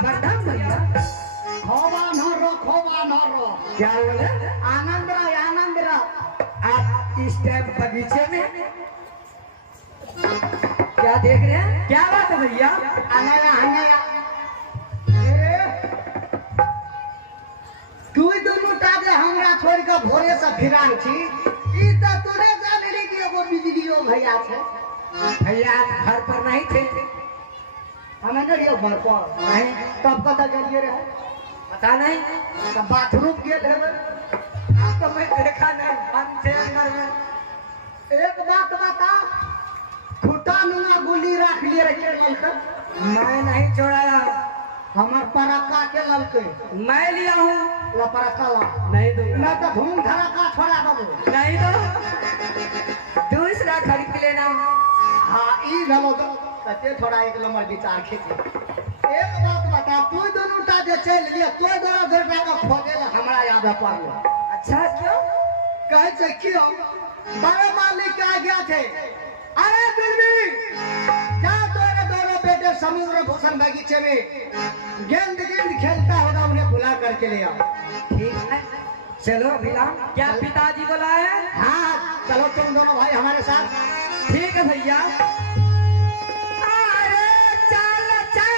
प्रणाम भैया। खोबा न रो। क्या बोले? आनंद रहो। आप इस टाइम बगीचे में क्या देख रहे हैं? क्या बात है भैया? अनया तू दोनों टाके हमरा छोड़ के भोरे से फिरान छी। ई त तोरे जान ली कि एगो बिजलियो भैया छे। भैया आप घर पर नहीं थे? हमें नहीं यो घर पर नहीं। तब कत गेलिए रे? पता नहीं। तब बाथरूम गेल हेबे। आप तो मैं देखा नहीं, बंद थे अंदर में। एक बात बता, खुटा नुना गुली रख लिए रे के ललके? मैं नहीं छोड़ा। हमर परक्का के ललके मैं लिया हूँ। ला परक्का ला। नहीं दूंगा। मैं तो धूम धड़का छोड़ा बाबू। नहीं दो। दूसरा खरीद के लेना। हाँ ई भलो तो कते थोड़ा एक नंबर विचार खेती। एक बात बता, तू दोनों टा जे चल लिए, तू दोनों देर का खोजे हमरा याद पड़लो। अच्छा क्यों? कहे छे क्यों? बड़े मालिक के आ गया थे। अरे बिल्ली क्या तोरे दोनों बेटे समुद्र भूषण बगीचे में गेंद खेलता होगा, उन्हें बुला करके ले आओ। ठीक है, चलो अभिराम। क्या पिताजी बुलाए? हाँ चलो तुम दोनों भाई हमारे साथ। ठीक है भैया। अरे चल चल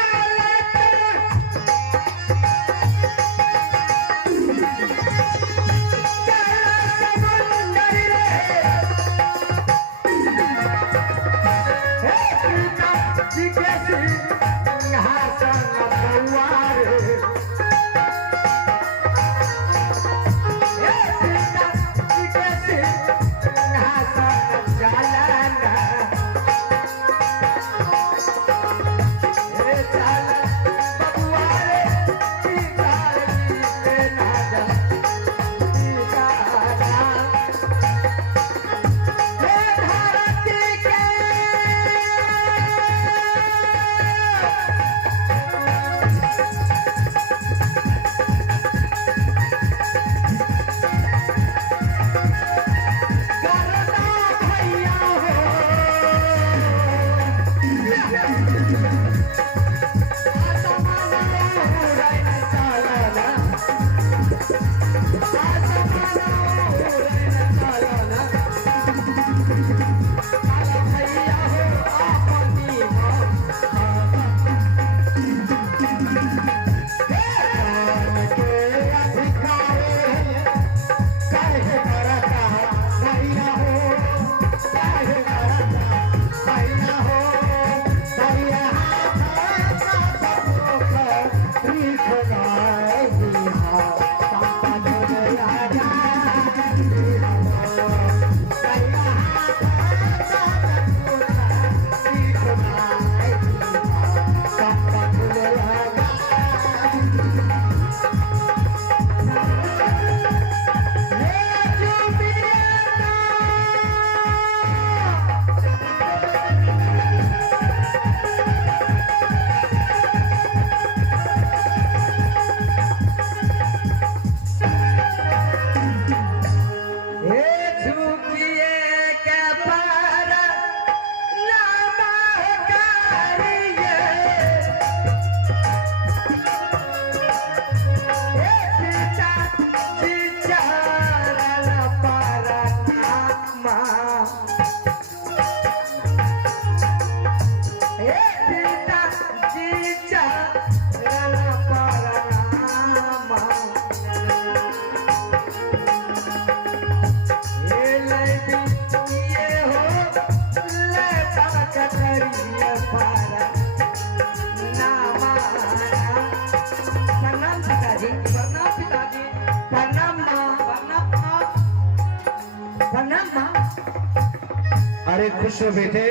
अरे खुश हो बेटे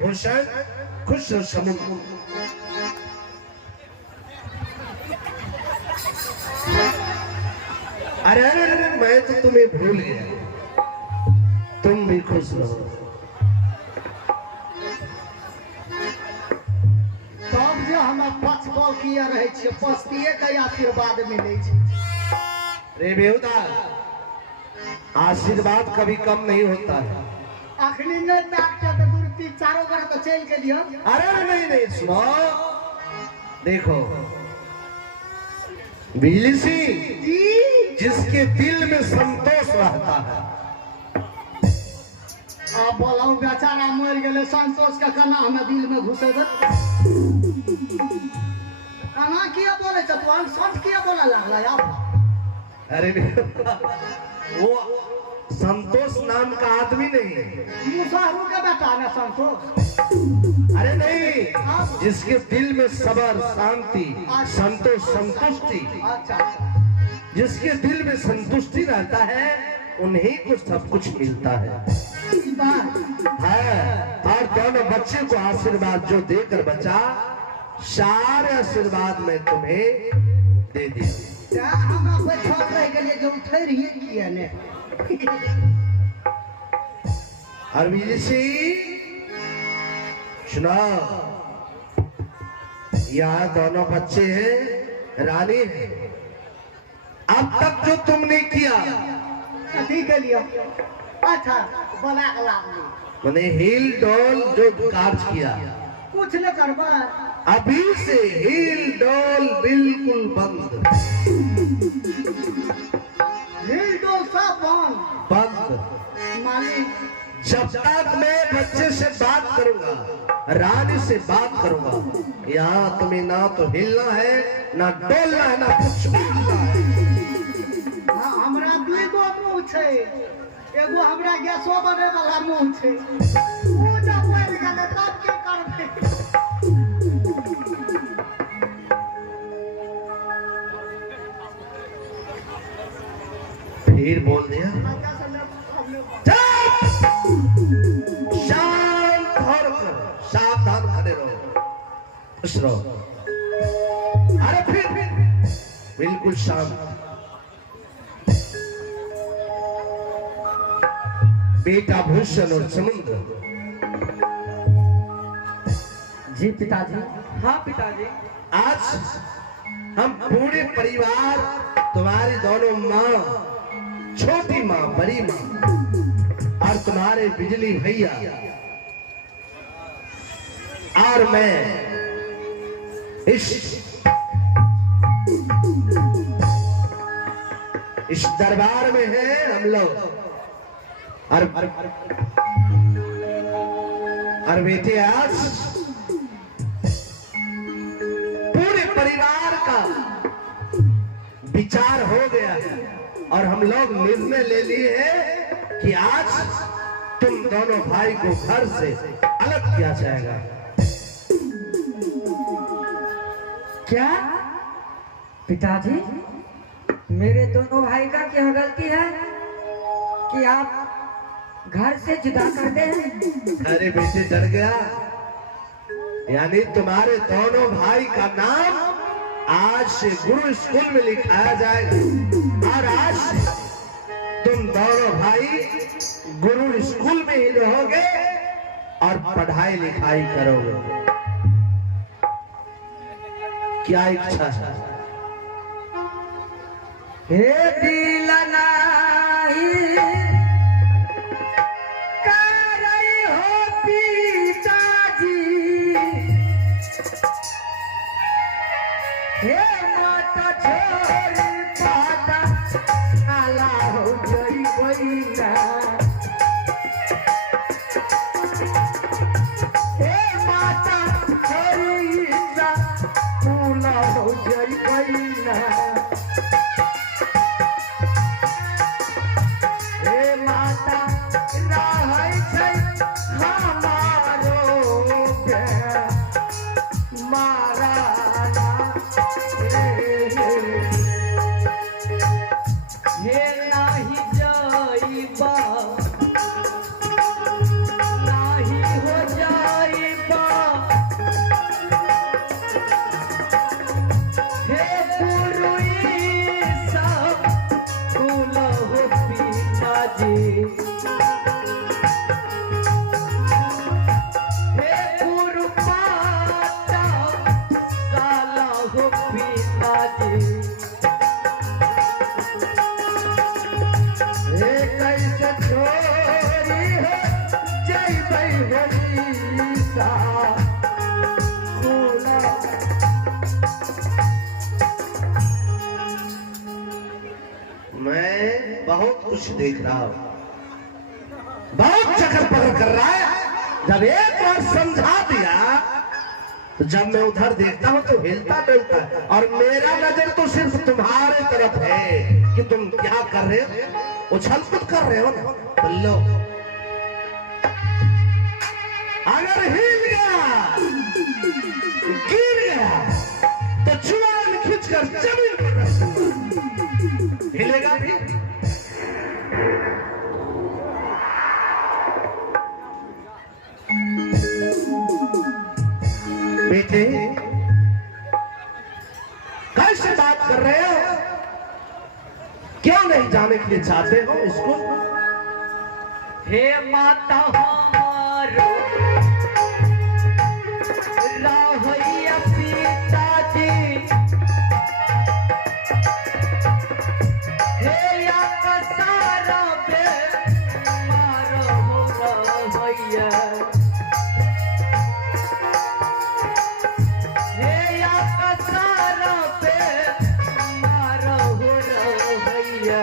भूषण, खुश हो समुद्र। अरे अरे अरे मैं तो तुम्हें भूल गया, तुम भी खुश रहो। तब जो हम पछबल किए रहे छियै, पछतिए के आशीर्वाद मिले छै। रे बेहुदा, आशीर्वाद कभी कम नहीं होता है। अखनी नहीं ताकते तो दूरती चारों बार तो चल के दियो। अरे नहीं नहीं सुनो, देखो बिजली सिंह, जी जिसके दिल में संतोष रहता है। अब बोलाऊ बेचारा मर गए, संतोष का कना हमें दिल में घुसे दे। कना किया बोले तू सोच किया बोला लगला यार। अरे वो संतोष नाम का आदमी नहीं है। मुसाहरू का बेटा ना संतोष। अरे नहीं, जिसके दिल में सबर, शांति, संतोष, संतुष्टि, अच्छा जिसके दिल में संतुष्टि रहता है, उन्हीं को सब कुछ मिलता है। और दोनों बच्चे को आशीर्वाद जो देकर बचा, सारे आशीर्वाद में तुम्हें दे दिया। क्या हम कोई छोड़ रहे के लिए जो उठे रही किया ने। अरविंद सिंह सुना, यहाँ दोनों बच्चे हैं, रानी है। अब तक जो तुमने किया, ठीक है लियो। अच्छा बना मैंने हिल डोल जो कार्य किया, कुछ न करवा। अभी से हिल डोल बिल्कुल बंद। हिल डोल सब बंद। मालिक जब तक मैं बच्चे से बात करूंगा, रानी से बात करूंगा, यहाँ तुम्हें ना तो हिलना है, ना डोलना है, ना कुछ बोलना है। हमरा दुगो मुंह छै, एगो हमरा गैसो बने वाला मुंह छै। वो जब बोल गेले तब के करबे। फिर बोल दिया, शांत होकर सावधान खड़े रहो, खुश रहो। अरे फिर बिल्कुल शांत। बेटा भूषण और समुद्र। जी पिताजी। हाँ पिताजी। आज हम पूरे परिवार, तुम्हारी दोनों माँ, छोटी माँ, बड़ी माँ, और तुम्हारे बिजली भैया और मैं इस दरबार में हैं हम लोग। और बेटे आज पूरे परिवार का विचार हो गया है और हम लोग निर्णय ले लिए हैं कि आज तुम दोनों भाई को घर से अलग किया जाएगा। क्या पिताजी, मेरे दोनों भाई का क्या गलती है कि आप घर से जुदा कर दे? अरे बेटे डर गया, यानी तुम्हारे दोनों भाई का नाम आज से गुरु स्कूल में लिखाया जाएगा और आज तुम दोनों भाई गुरु स्कूल में ही रहोगे और पढ़ाई लिखाई करोगे। क्या इच्छा है? हे दिल नाही करई हो पिताजी, हे माता छोड़ी पाता आला हो जई बइना, हे माता छोड़ी सा फूला हो जई बइना, हे माता रहै छै हमारो के माराना रे, हे नाही जाइबा नाही हो जाइबा, हे गुरु ईसा फूला हो पिताजी, हे गुरु पाता साला हो पिताजी, हे कैसे छोरी हो जइबै हो ईसा फूला। बहुत कुछ देख रहा हूं, बहुत चक्कर पकड़ कर रहा है। जब एक बार समझा दिया तो जब मैं उधर देखता हूं तो हिलता डुलता है, और मेरा नजर तो सिर्फ तुम्हारे तरफ है कि तुम क्या कर रहे हो, उछल कूद कर रहे हो ना। तो लो, अगर हिल गया, गिर गया तो जुबान खींचकर जमीन पर रख दूंगा। हिलेगा भी? बेटे कैसे बात कर रहे हो? क्यों नहीं जाने के लिए चाहते हो इसको? हे माता हमारो राहैया पिताजी, हे या कसारा बे मारो राहैया, हे या कसारा बे मारो राहैया।